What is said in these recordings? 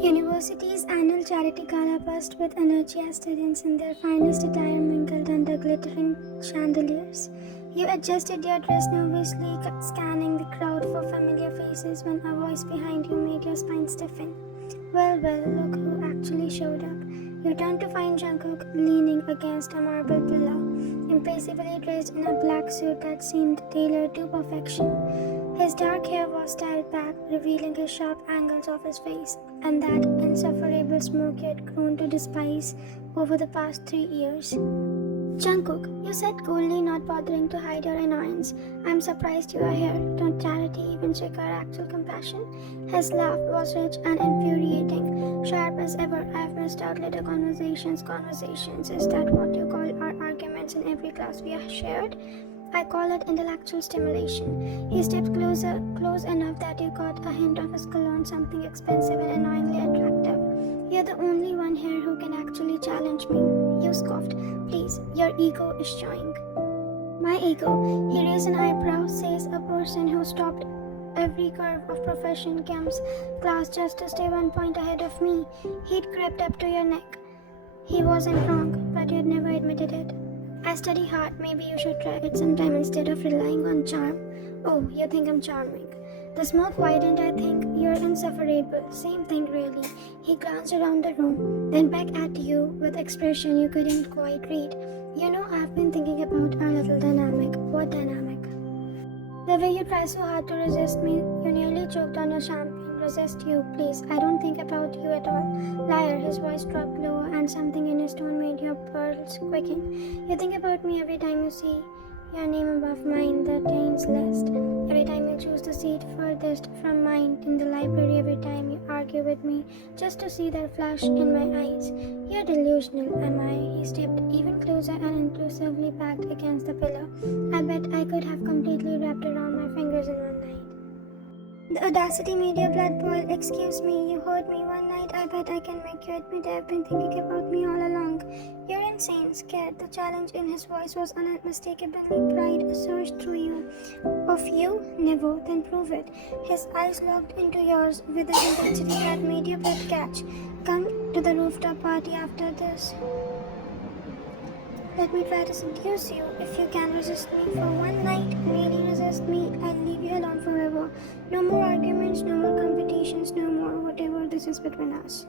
University's annual charity gala burst with energy as students in their finest attire mingled under glittering chandeliers. You adjusted your dress nervously, scanning the crowd for familiar faces when a voice behind you made your spine stiffen. Well, look who actually showed up. You turned to find Jungkook leaning against a marble pillar, impassively dressed in a black suit that seemed tailored to perfection. His dark hair was styled back, revealing the sharp angles of his face, and that insufferable smoke he had grown to despise over the past 3 years. Jungkook, you said coolly, not bothering to hide your annoyance. I'm surprised you are here. Don't charity even require actual compassion? His laugh was rich and infuriating, sharp as ever. I've missed out little conversations. Is that what you call our arguments in every class we have shared? I call it intellectual stimulation. He stepped closer, close enough that you caught a hint of his cologne, something expensive and annoyingly attractive. You're the only one here who can actually challenge me. You scoffed. Please, your ego is showing. My ego? He raised an eyebrow, says a person who stopped every curve of profession Kem's class just to stay 1 point ahead of me. He'd crept up to your neck. He wasn't wrong, but you'd never admitted it. I study hard, maybe you should try it sometime instead of relying on charm. Oh, you think I'm charming. The smoke widened. I think you're insufferable. Same thing really. He glanced around the room, then back at you with expression you couldn't quite read. You know, I've been thinking about our little dynamic. What dynamic? The way you try so hard to resist me, you nearly choked on your champagne. Resist you, please. I don't think about you at all. Liar, his voice dropped lower and something in his tone made your pearls quicken. You think about me every time you see your name above mine, the dean's list. Every time you choose the seat furthest from mine in the library, every time you argue with me, just to see that flash in my eyes. You're delusional, am I? He stepped even closer and inclusively backed against the pillar. I bet I could have completely wrapped around my fingers in one night. The audacity made your blood boil. Excuse me, you heard me one night. I bet I can make you admit I've been thinking about me all along. You're insane, scared. The challenge in his voice was unmistakably pride surged through you. Of you? Never. Then prove it. His eyes locked into yours with an intensity that made your breath catch. Come to the rooftop party after this. Let me try to seduce you. If you can resist me for one night, really resist me, I'll leave you alone forever. No more arguments, no more competitions, no more whatever this is between us.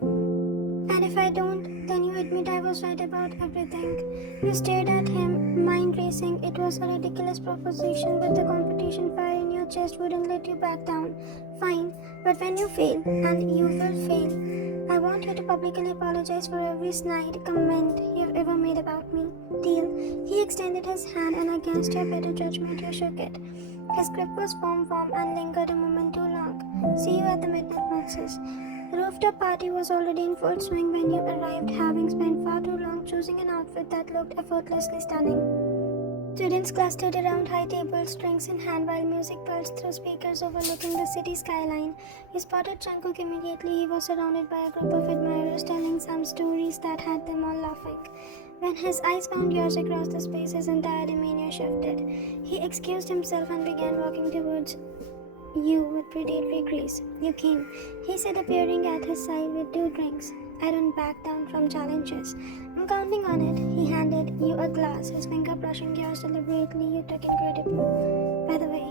And if I don't, then you admit I was right about everything. You stared at him, mind racing. It was a ridiculous proposition, but the competition fire in your chest wouldn't let you back down. Fine, but when you fail, and you will fail, I want you to publicly apologize for every snide comment you've ever made about me. Deal? He extended his hand and against your better judgment you shook it. His grip was warm and lingered a moment too long. See you at the midnight masses. The rooftop party was already in full swing when you arrived, having spent far too long choosing an outfit that looked effortlessly stunning. Students clustered around high tables, drinks in hand, while music pulsed through speakers overlooking the city skyline. You spotted Jungkook immediately. He was surrounded by a group of admirers telling some stories that had them all laughing. When his eyes found yours across the space, his entire demeanor shifted. He excused himself and began walking towards you with predatory grace. You came, he said, appearing at his side with 2 drinks. I don't back down from challenges. I'm counting on it. He handed you a glass, his finger brushing yours deliberately. You took incredible. By the way,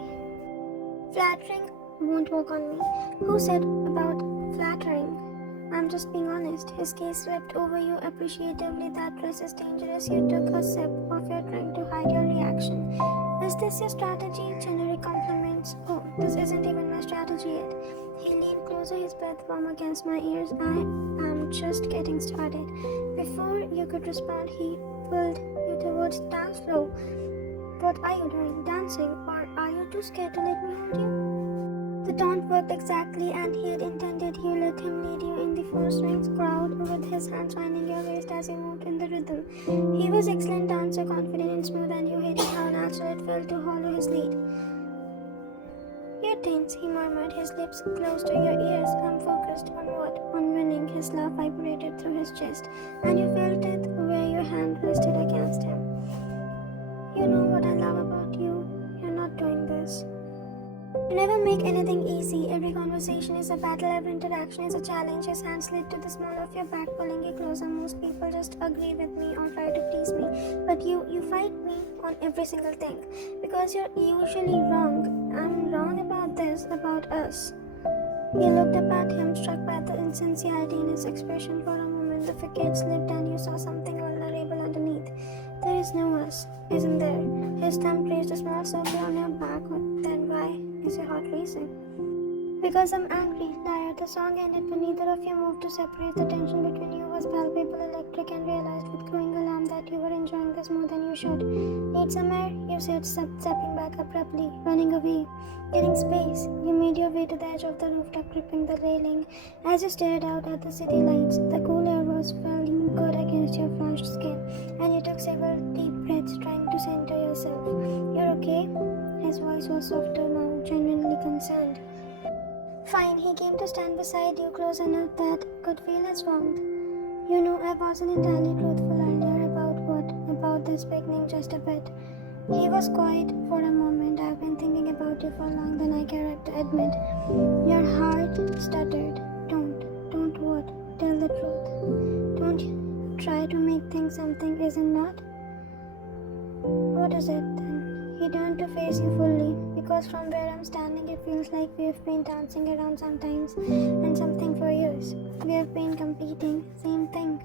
flattering won't work on me. Who said about flattering? I'm just being honest. His gaze swept over you appreciatively. That dress is dangerous. You took a sip of your drink to hide your reaction. Is this your strategy? Generic compliments? Oh, this isn't even my strategy yet. He leaned closer, his breath warm against my ears. I am just getting started. Before you could respond, he pulled you towards the dance floor. What are you doing? Dancing? Or are you too scared to let me hold you? The taunt worked exactly, and he had intended. You let him lead you in the first rings crowd with his hands winding your waist as he moved in the rhythm. He was excellent dancer, confident and smooth, and you hated how natural it felt to follow his lead. You're tense, he murmured, his lips close to your ears. I'm focused on what? On winning. His laugh vibrated through his chest, and you felt it where your hand rested against him. You know what I love about you? You're not doing this You never make anything easy. Every conversation is a battle, every interaction is a challenge. His hand slid to the small of your back, pulling you closer. Most people just agree with me or try to tease me. But you fight me on every single thing. Because you're usually wrong. I'm wrong about this, about us. You looked up at him, struck by the insincerity in his expression. For a moment, the facade slipped and you saw something vulnerable underneath. There is no us, isn't there? His thumb traced a small circle on your back. Then why is your heart racing? Because I'm angry, tired. The song ended, but neither of you moved to separate. The tension between you was palpable, electric, and realized with growing alarm that you were enjoying this more than you should. Need some air? You said, stepping back abruptly, running away. Getting space. You made your way to the edge of the rooftop, gripping the railing. As you stared out at the city lights, the cool air was feeling good against your flushed skin, and you took several deep breaths, trying to center yourself. You're okay? His voice was softer now, genuinely concerned. Fine, he came to stand beside you close enough that could feel his warmth. You know, I wasn't entirely truthful earlier about what? About this beginning just a bit. He was quiet for a moment. I've been thinking about you for longer than I care to admit. Your heart stuttered. Don't what? Tell the truth. Don't try to make things something isn't not. What is it then? He turned to face you fully, because from where I'm standing it feels like we've been dancing around sometimes and something for years. We have been competing, same thing.